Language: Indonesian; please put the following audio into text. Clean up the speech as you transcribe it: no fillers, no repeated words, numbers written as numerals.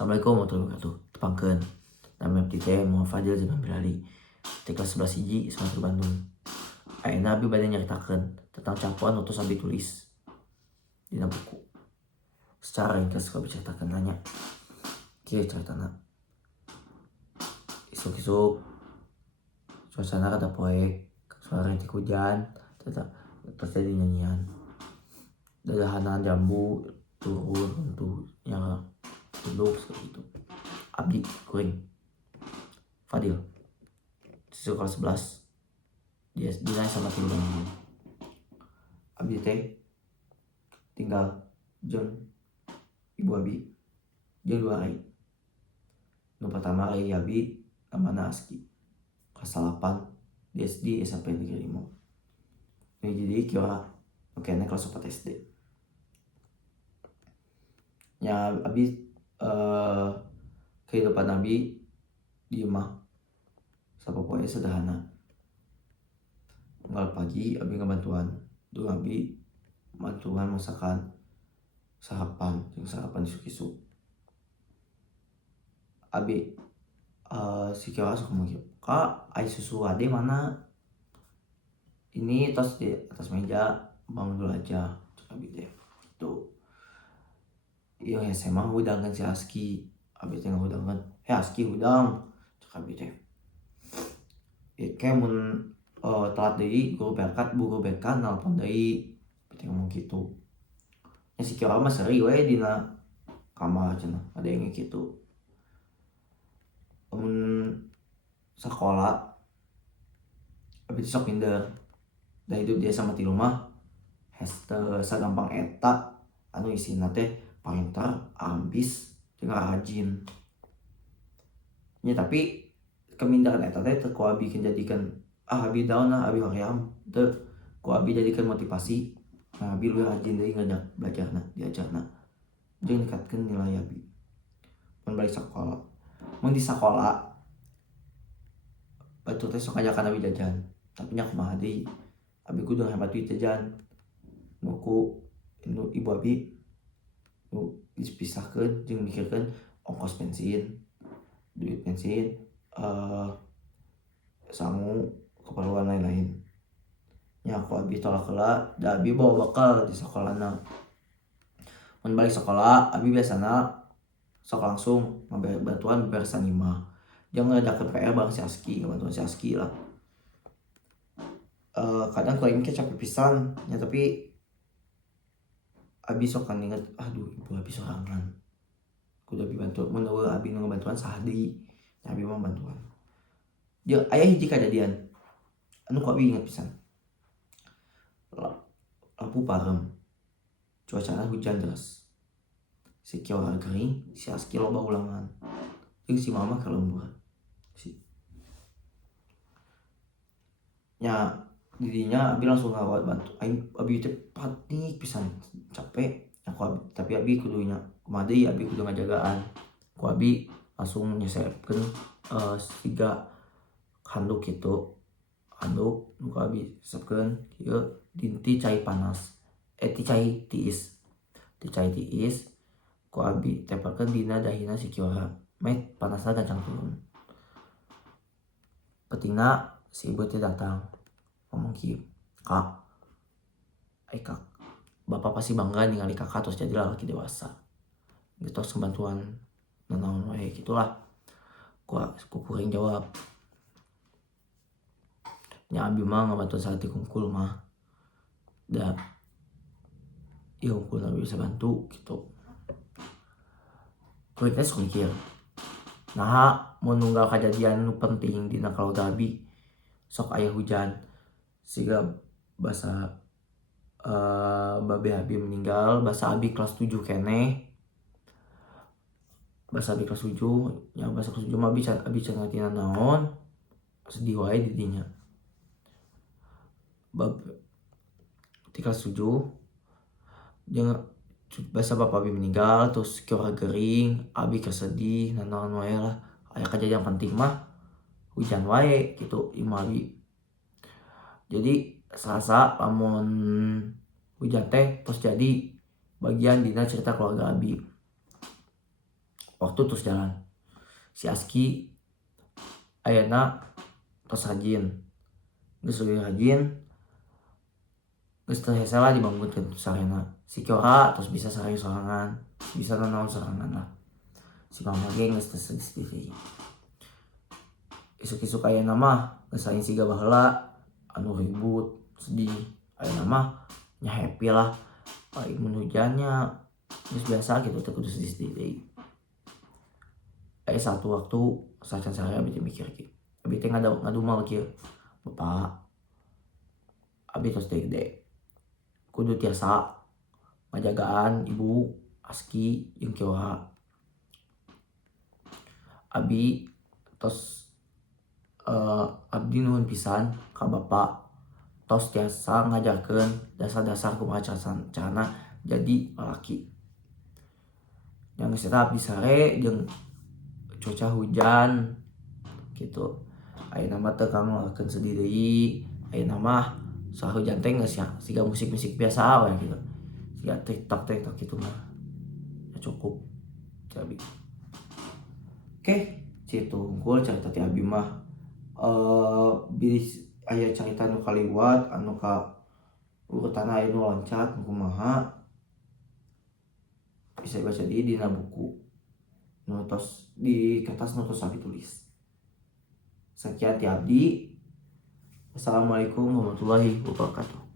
Assalamualaikum warahmatullahi wabarakatuh. Tepangkeun. Nama abdi teh Muhammad Fadil jeung Bilali. Teh kelas 11 hiji Semarang Bandung. Ayeuna abdi bade nyaritakeun tentang capuan nutus abdi tulis dina buku. Secara ringkas abdi caritakeun nanya. Kieu caritana. Isuk-isuk suasana rada poe, suara rintik hujan, terus jadi nyanyian. Dadahanan jambu turun untuk yang duduk seperti itu. Abdi kuring Fadil siswa kelas 11 dia dinai sama tim Bandung. Abdi teh tinggal jeung ibu abi jeung 2 rai. Nu pertama rai abi namana Aski kelas 8 di SD SMP Negeri 5. Jadi kira oke kelas 4 SD. Ya abi kehidupan abi di rumah sapopoe sederhana. Unggal pagi abi ngabantuan, dulu abi bantuan masakan sarapan isuk-isuk. Abi si Kiara sok manggil, "Kak, ai susu ade mana?" "Ini tos di atas meja, bangun dulu aja." Cak abi teh. Tuh. Iya SMA hudangan si Aski. Abi teh ngahudangan, Aski hudang." Cak abi teh. Kayak mun telat deui guru BK nelpon deui. Abi ngomong kitu. Ya si Kiara mah seri we dina kamar cenah, ada yang kitu. Sekolah abi sok minder. Da hidup dia sama di rumah sagampang eta anu isina teh pintar, ambis, jeung rajin. Ya tapi kemindahan eta teh teu ku abi jadikan abi daon abi hoream, teu ku abi jadikan motivasi. Nah, abi lu rajin deui belajarna, diajarna. Jeung ningkatkeun nilai abi. Mun balik sekolah. Mun di sekolah batu teh sok ajakan abi jajan. Tapi nya kumaha deui? Abi kudu hemat duit jajan. Nu ibu abi nu dipisahkeun jeung mikirkeun ongkos bensin, duit bensin, sangu, keperluan lain-lain. Nya aku abi tolak heula, da abi bawa bekal di sekolahna. Mun balik sekolah, abi biasana sok langsung bantuan beberesan imah. Jangan ngadakeun PR bareng si Aski, bantuan si Aski lah. Kadang kuring ke capek pisan, ya tapi abi sok kan inget, aduh ibu abi sorangan. Kudu abi bantu, mun abi nu bantuan saha deui. Abi mah bantuan. Jeung aya hiji kajadian anu ku abi inget pisan. Lampu parem. Cuacana hujan deras. Si Kiara gering, si Aski loba ulangan. Jeung si mama kelemburan. Nya didinya abi langsung ngawat bantu. Abi teh panik pisan, capek. Tapi abi kudu nya kumaha deui abi kudu ngajagaan. Ku abi langsung nyesepkeun 3 handuk kitu. Handuk nu abi sesepkeun kieu dinti cai panas. Ti cai tiis. Ti cai tiis ku abi tempelkeun dina dahina si Kiara. Met panasna gancang turun. Pentingna si ibu teh datang ngomong kieu, "Kak, kak, bapak pasti bangga ningali kakak terus jadi laki dewasa. Gitu bantuan nanaon wae gitulah." Ku kuring jawab, "Nya abi mah ngabantuan salati kungkul mah. Da ieu hungkul abi bisa bantu gitu." Kuring teh sok mikir, naha mun nunggal kajadian nu penting dina keluarga abi sok aya hujan siga basa babe abi meninggal, basa abi kelas 7 keneh. Basa abi kelas 7, nya basa kelas 7 mah abi can ngarti naon, sedih wae di dinya. Di kelas 7 jeung basa bapak abi meninggal terus Kiara gering, abi kesedih, naon wae lah. Aya kejadian penting mah hujan wae gitu imah abi. Jadi sasa lamun hujan teh terus jadi bagian dina cerita keluarga abi. waktu terus jalan. Si Aski ayeuna tos rajin, geus leuwih rajin, geus teu hese lah dibangunkeun sarena. Si Kiora terus bisa sarayu sorangan, bisa nanaon sorangan lah. Si Mama ge geus teu sedih deui. Isuk-isuk ayeuna mah geus saing siga baheula anu ribut, sedih. Ayeuna mah nya happy lah. Mun hujannya geus biasa gitu teu kudu sedih-sedih deui. Aya satu waktu sacan saya abi teh mikir kieu. Abi teh ngadumel kieu. Bapak, abi tos teh gede. Kudu tiasa ngajagaan ibu Aski jeung Kiora. Abi tos abdi nuhun pisan ka Bapak tos tiasa ngajarkeun dasar-dasar kumaha carana jadi lalaki. Yang geus eta abdi sare jeung cuaca hujan gitu. Ayeuna mah teu kanggokeun sedih deui. Ayeuna mah soal hujan teh geus ya siga musik-musik biasa we gitu. Siga TikTok gitu mah. Ya cukup. Abi. Oke, citu unggul carita ti abi mah. Bis aya carita nu kaliwat anu ka urutanna aya nu loncat kumaha bisa baca di dina buku nu tos di kertas nu tos abi tulis. Sekian ti abdi. Assalamualaikum warahmatullahi wabarakatuh.